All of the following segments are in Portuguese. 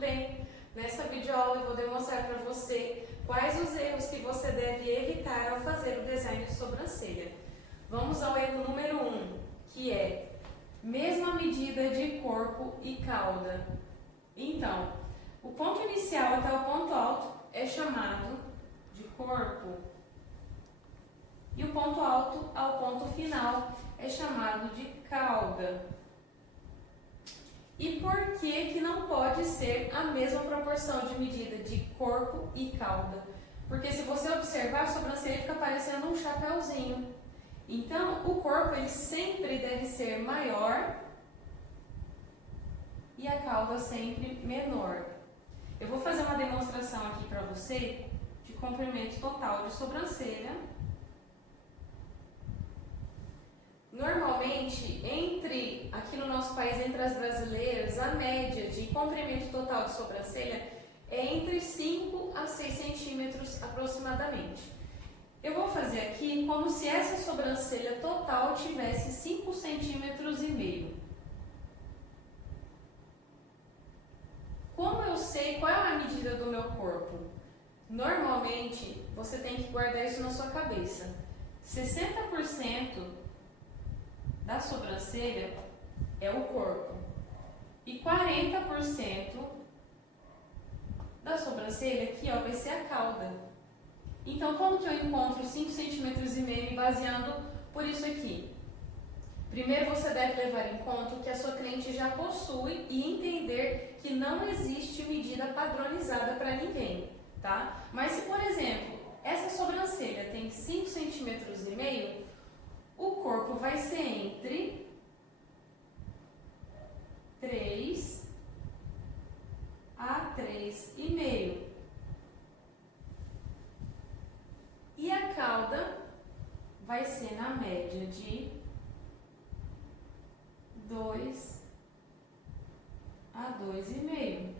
bem? Nessa videoaula eu vou demonstrar para você quais os erros que você deve evitar ao fazer o design de sobrancelha. Vamos ao erro número 1, que é mesma medida de corpo e cauda. Então, o ponto inicial até o ponto alto é chamado de corpo e o ponto alto ao ponto final é chamado de cauda. E por que não pode ser a mesma proporção de medida de corpo e cauda? Porque se você observar, a sobrancelha fica parecendo um chapéuzinho. Então, o corpo ele sempre deve ser maior e a cauda sempre menor. Eu vou fazer uma demonstração aqui para você de comprimento total de sobrancelha. Normalmente, aqui no nosso país, entre as brasileiras, a média de comprimento total de sobrancelha é entre 5 a 6 centímetros aproximadamente. Eu vou fazer aqui como se essa sobrancelha total tivesse 5 centímetros e meio. Como eu sei qual é a medida do meu corpo? Normalmente, você tem que guardar isso na sua cabeça. 60% da sobrancelha é o corpo e 40% da sobrancelha aqui vai ser a cauda. Então, como que eu encontro 5 centímetros e meio me baseando por isso aqui? Primeiro, você deve levar em conta o que a sua cliente já possui e entender que não existe medida padronizada para ninguém, tá? Mas se, por exemplo, essa sobrancelha tem 5 centímetros e meio, o corpo vai ser entre 3 a 3,5. E a cauda vai ser na média de 2 a 2,5.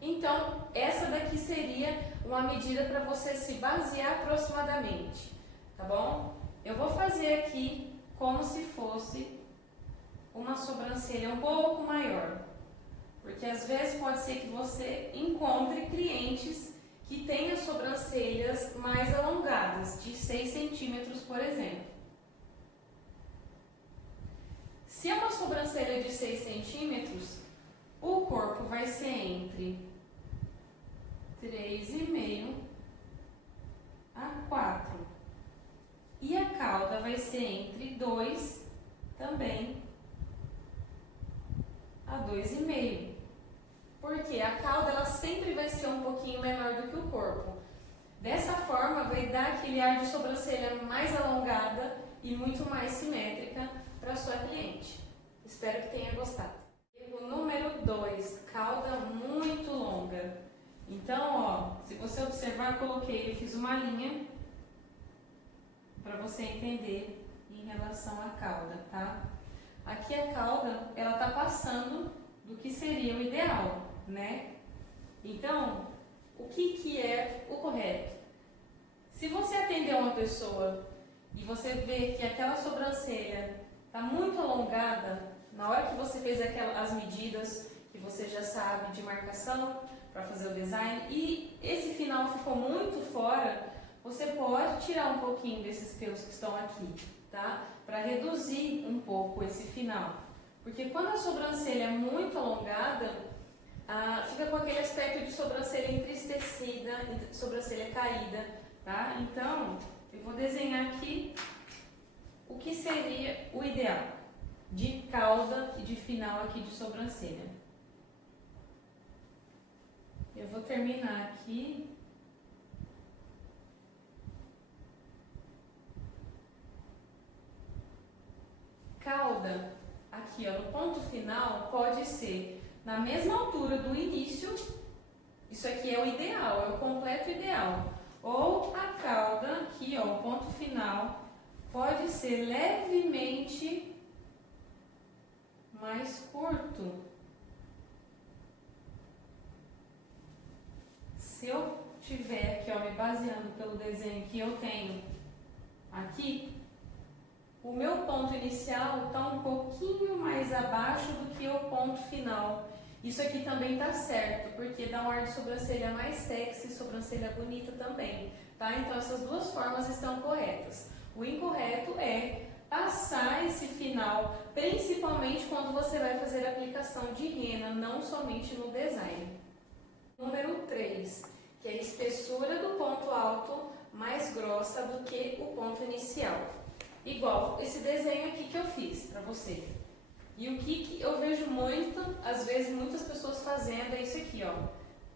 Então, essa daqui seria uma medida para você se basear aproximadamente. Tá bom? Eu vou fazer aqui como se fosse uma sobrancelha um pouco maior. Porque às vezes pode ser que você encontre clientes que tenham sobrancelhas mais alongadas, de 6 centímetros, por exemplo. Se é uma sobrancelha de 6 centímetros, o corpo vai ser entre 3,5 a 4. E a cauda vai ser entre 2 também a 2,5. Porque a cauda ela sempre vai ser um pouquinho menor do que o corpo. Dessa forma vai dar aquele ar de sobrancelha mais alongada e muito mais simétrica para a sua cliente. Espero que tenha gostado. Erro número 2, cauda muito longa. Então, se você observar, eu fiz uma linha para você entender em relação à cauda, tá? Aqui a cauda, ela tá passando do que seria o ideal, né? Então, o que é o correto? Se você atender uma pessoa e você vê que aquela sobrancelha tá muito alongada, na hora que você fez as medidas que você já sabe de marcação para fazer o design e esse final ficou muito fora, você pode tirar um pouquinho desses pelos que estão aqui, tá? Para reduzir um pouco esse final. Porque quando a sobrancelha é muito alongada, fica com aquele aspecto de sobrancelha entristecida, sobrancelha caída, tá? Então, eu vou desenhar aqui o que seria o ideal de cauda e de final aqui de sobrancelha. Eu vou terminar aqui. Cauda, aqui no ponto final, pode ser na mesma altura do início, isso aqui é o ideal, é o completo ideal. Ou a cauda, aqui o ponto final, pode ser levemente mais curto. Se eu tiver aqui, me baseando pelo desenho que eu tenho aqui, o meu ponto inicial está um pouquinho mais abaixo do que aqui é o ponto final. Isso aqui também tá certo, porque dá um ar de sobrancelha mais sexy, sobrancelha bonita também, tá? Então essas duas formas estão corretas. O incorreto é passar esse final, principalmente quando você vai fazer a aplicação de rena, não somente no design. Número 3, que é a espessura do ponto alto mais grossa do que o ponto inicial. Igual esse desenho aqui que eu fiz para você. E o que eu vejo muito, às vezes muitas pessoas fazendo é isso aqui, ó.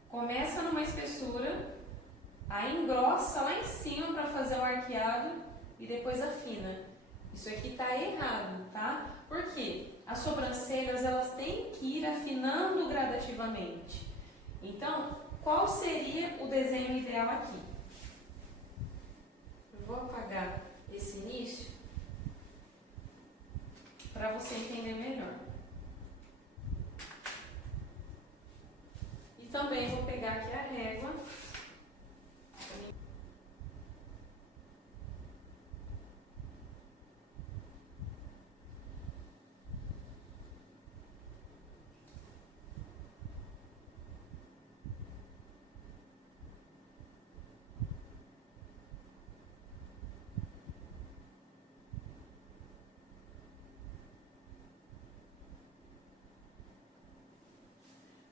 Começa numa espessura, aí engrossa lá em cima para fazer o arqueado e depois afina. Isso aqui tá errado, tá? Por quê? As sobrancelhas, elas têm que ir afinando gradativamente. Então, qual seria o desenho ideal aqui? Eu vou apagar esse início para você entender melhor. E também vou pegar aqui a régua.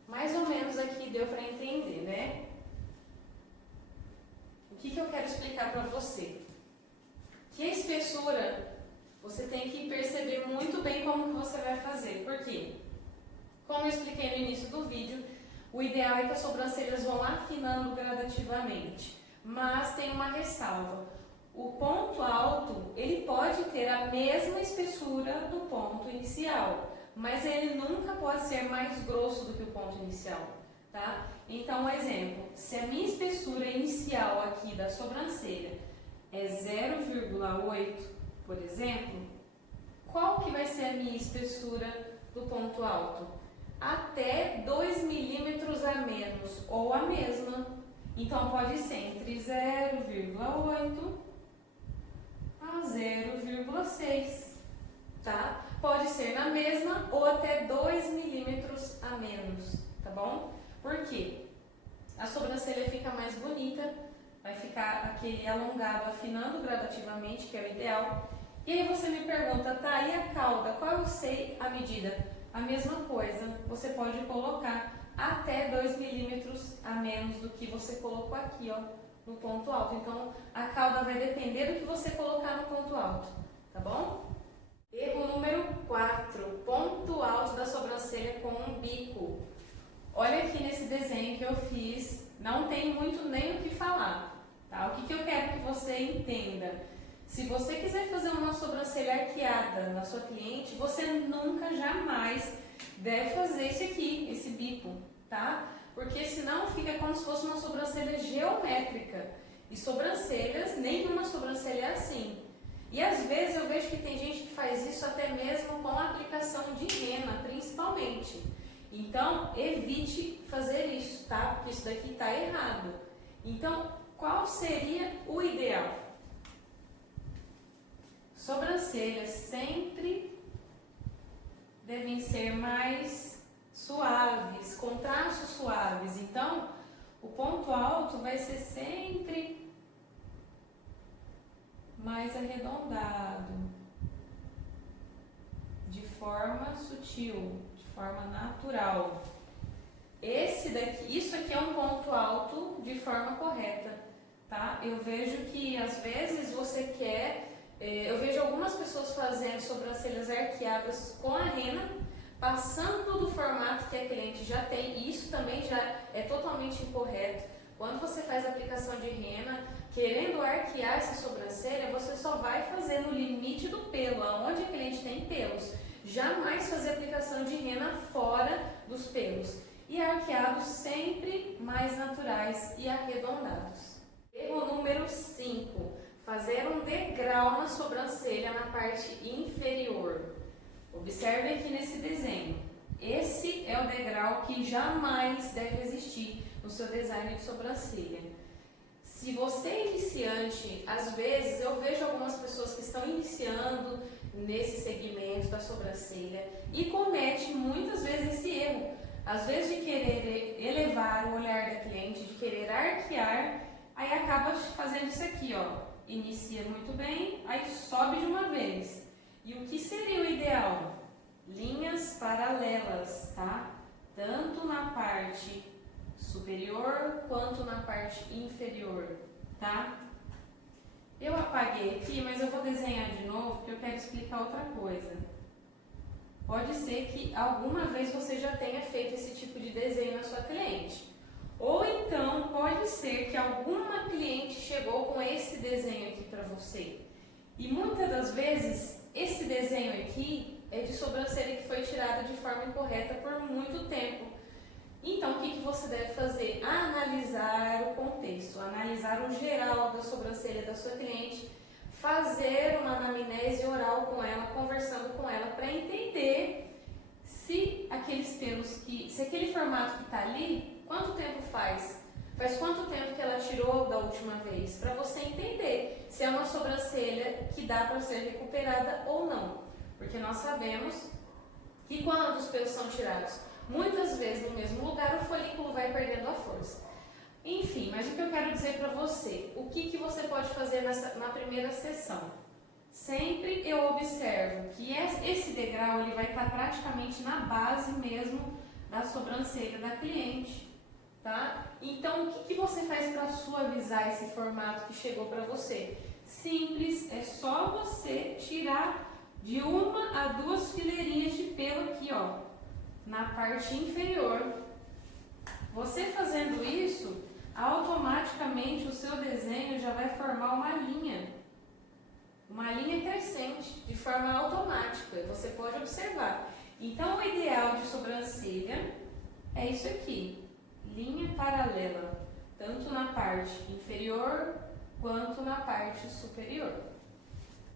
Mais ou menos aqui deu para entender, né? O que eu quero explicar para você? Que a espessura, você tem que perceber muito bem como que você vai fazer. Por quê? Como eu expliquei no início do vídeo, o ideal é que as sobrancelhas vão afinando gradativamente. Mas tem uma ressalva. O ponto alto, ele pode ter a mesma espessura do ponto inicial, mas ele nunca pode ser mais grosso do que o ponto inicial, tá? Então, um exemplo, se a minha espessura inicial aqui da sobrancelha é 0,8, por exemplo, qual que vai ser a minha espessura do ponto alto? Até 2 milímetros a menos, ou a mesma. Então, pode ser entre 0,8 a 0,6, tá? Pode ser na mesma ou até 2 milímetros a menos, tá bom? Por quê? A sobrancelha fica mais bonita, vai ficar aquele alongado, afinando gradativamente, que é o ideal. E aí você me pergunta, tá, e a cauda? Qual eu sei a medida? A mesma coisa, você pode colocar até 2 milímetros a menos do que você colocou aqui, ó, no ponto alto. Então, a cauda vai depender do que você colocar no ponto alto, tá bom? Erro número 4, ponto alto da sobrancelha com um bico. Olha aqui nesse desenho que eu fiz, não tem muito nem o que falar, tá? O que eu quero que você entenda? Se você quiser fazer uma sobrancelha arqueada na sua cliente, você nunca, jamais deve fazer esse aqui, esse bico, tá? Porque senão fica como se fosse uma sobrancelha geométrica. E sobrancelhas, nenhuma sobrancelha é assim. E às vezes eu vejo que tem gente que faz isso até mesmo com a aplicação de rena, principalmente. Então, evite fazer isso, tá? Porque isso daqui está errado. Então, qual seria o ideal? Sobrancelhas sempre devem ser mais suaves, com traços suaves. Então, o ponto alto vai ser sempre mais arredondado, de forma sutil, de forma natural. Isso aqui é um ponto alto de forma correta, tá? Eu vejo que às vezes você quer, eu vejo algumas pessoas fazendo sobrancelhas arqueadas com a rena, passando do formato que a cliente já tem, e isso também já é totalmente incorreto. Quando você faz a aplicação de rena, querendo arquear essa sobrancelha, você só vai fazer no limite do pelo, aonde a cliente tem pelos. Jamais fazer aplicação de rena fora dos pelos. E arqueados sempre mais naturais e arredondados. Erro número 5. Fazer um degrau na sobrancelha na parte inferior. Observe aqui nesse desenho. Esse é o degrau que jamais deve existir no seu design de sobrancelha. Se você é iniciante, às vezes eu vejo algumas pessoas que estão iniciando nesse segmento da sobrancelha e comete muitas às vezes de querer elevar o olhar da cliente, de querer arquear, aí acaba fazendo isso aqui, ó. Inicia muito bem, aí sobe de uma vez. E o que seria o ideal? Linhas paralelas, tá? Tanto na parte superior quanto na parte inferior, tá? Eu apaguei aqui, mas eu vou desenhar de novo porque eu quero explicar outra coisa. Pode ser que alguma vez você já tenha feito esse tipo de desenho na sua cliente. Ou então pode ser que alguma cliente chegou com esse desenho aqui para você. E muitas das vezes esse desenho aqui é de sobrancelha que foi tirada de forma incorreta por muito tempo. Então, o que você deve fazer? Analisar o contexto, analisar o geral da sobrancelha da sua cliente, fazer uma anamnese oral com ela, conversando com ela, para entender se aqueles pelos se aquele formato que está ali, quanto tempo faz? Faz quanto tempo que ela tirou da última vez? Para você entender se é uma sobrancelha que dá para ser recuperada ou não. Porque nós sabemos que quando os pelos são tirados muitas vezes no mesmo lugar, o folículo vai perdendo a força. Enfim, mas o que eu quero dizer para você, o que você pode fazer na primeira sessão? Sempre eu observo que esse degrau ele vai estar praticamente na base mesmo da sobrancelha da cliente, tá? Então, o que você faz para suavizar esse formato que chegou para você? Simples, é só você tirar de 1 a 2 fileirinhas de pelo aqui, ó, na parte inferior. Você fazendo isso, automaticamente o seu desenho já vai formar uma linha crescente, de forma automática, você pode observar. Então, o ideal de sobrancelha é isso aqui, linha paralela, tanto na parte inferior quanto na parte superior.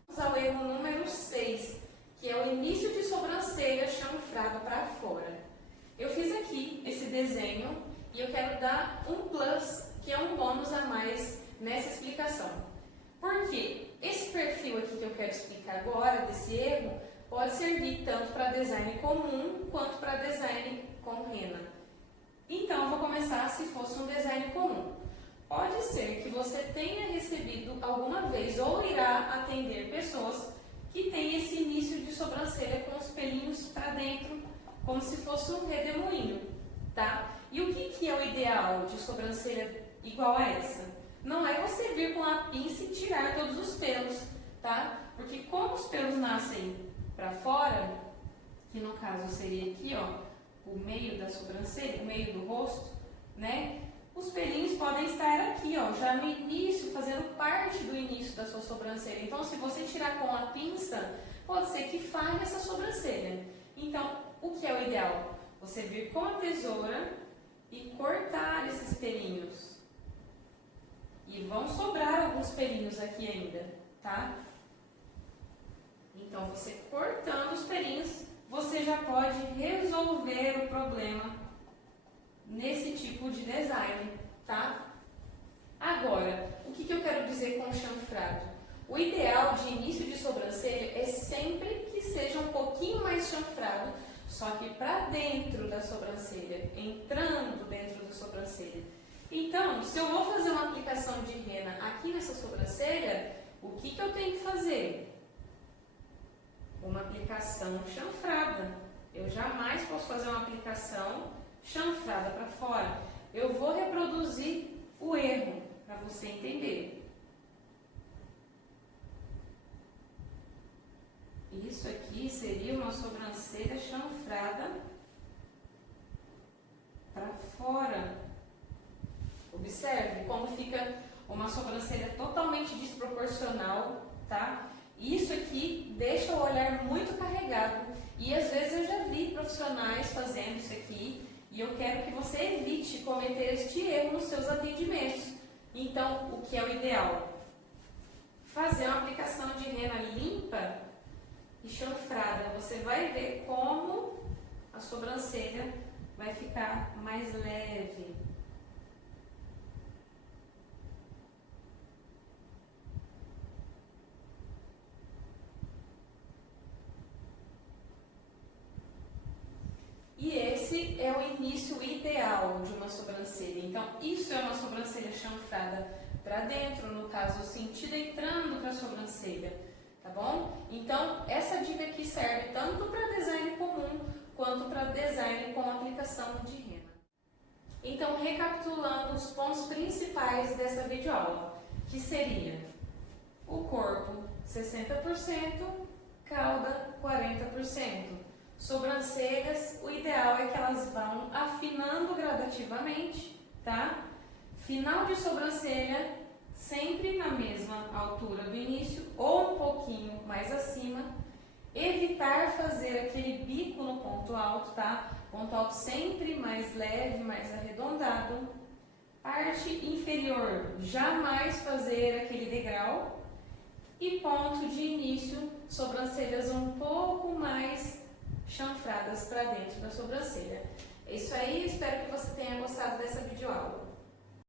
Vamos ao erro número 6, que é o início de sobrancelha chanfrado para fora. Eu fiz aqui esse desenho e eu quero dar um plus, que é um bônus a mais nessa explicação. Por quê? Esse perfil aqui que eu quero explicar agora, desse erro, pode servir tanto para design comum quanto para design com rena. Então, eu vou começar se fosse um design comum. Pode ser que você tenha recebido alguma vez ou irá atender pessoas que têm esse início de sobrancelha com os pelinhos para dentro, como se fosse um redemoinho, tá? E o que é o ideal de sobrancelha igual a essa? Não é você vir com a pinça e tirar todos os pelos, tá? Porque como os pelos nascem para fora, que no caso seria aqui, ó, o meio da sobrancelha, o meio do rosto, né? Os pelinhos podem estar aqui, ó, já no início, fazendo parte do início da sua sobrancelha. Então, se você tirar com a pinça, pode ser que falhe essa sobrancelha. Então, o que é o ideal? Você vir com a tesoura e cortar esses pelinhos. E vão sobrar alguns pelinhos aqui ainda, tá? Então, você cortando os pelinhos, você já pode resolver o problema nesse tipo de design, tá? Agora, o que eu quero dizer com chanfrado? O ideal de início de sobrancelha é sempre que seja um pouquinho mais chanfrado, só que para dentro da sobrancelha, entrando dentro da sobrancelha. Então, se eu vou fazer uma aplicação de rena aqui nessa sobrancelha, o que eu tenho que fazer? Uma aplicação chanfrada. Eu jamais posso fazer uma aplicação chanfrada para fora. Eu vou reproduzir o erro para você entender. Isso aqui seria uma sobrancelha chanfrada para fora. Observe como fica uma sobrancelha totalmente desproporcional, tá? Isso aqui deixa o olhar muito carregado e às vezes eu já vi profissionais fazendo isso aqui e eu quero que você evite cometer este erro nos seus atendimentos. Então, o que é o ideal? Fazer uma aplicação de rena limpa e chanfrada. Você vai ver como a sobrancelha vai ficar mais leve. E esse esse é o início ideal de uma sobrancelha. Então, isso é uma sobrancelha chanfrada para dentro, no caso, o sentido entrando para a sobrancelha, tá bom? Então, essa dica aqui serve tanto para design comum quanto para design com aplicação de rena. Então, recapitulando os pontos principais dessa videoaula, que seria o corpo 60%, cauda 40%. Sobrancelhas, o ideal é que elas vão afinando gradativamente, tá? Final de sobrancelha sempre na mesma altura do início ou um pouquinho mais acima. Evitar fazer aquele bico no ponto alto, tá? Ponto alto sempre mais leve, mais arredondado. Parte inferior, jamais fazer aquele degrau. E ponto de início, sobrancelhas um pouco mais chanfradas para dentro da sobrancelha. É isso aí, espero que você tenha gostado dessa videoaula.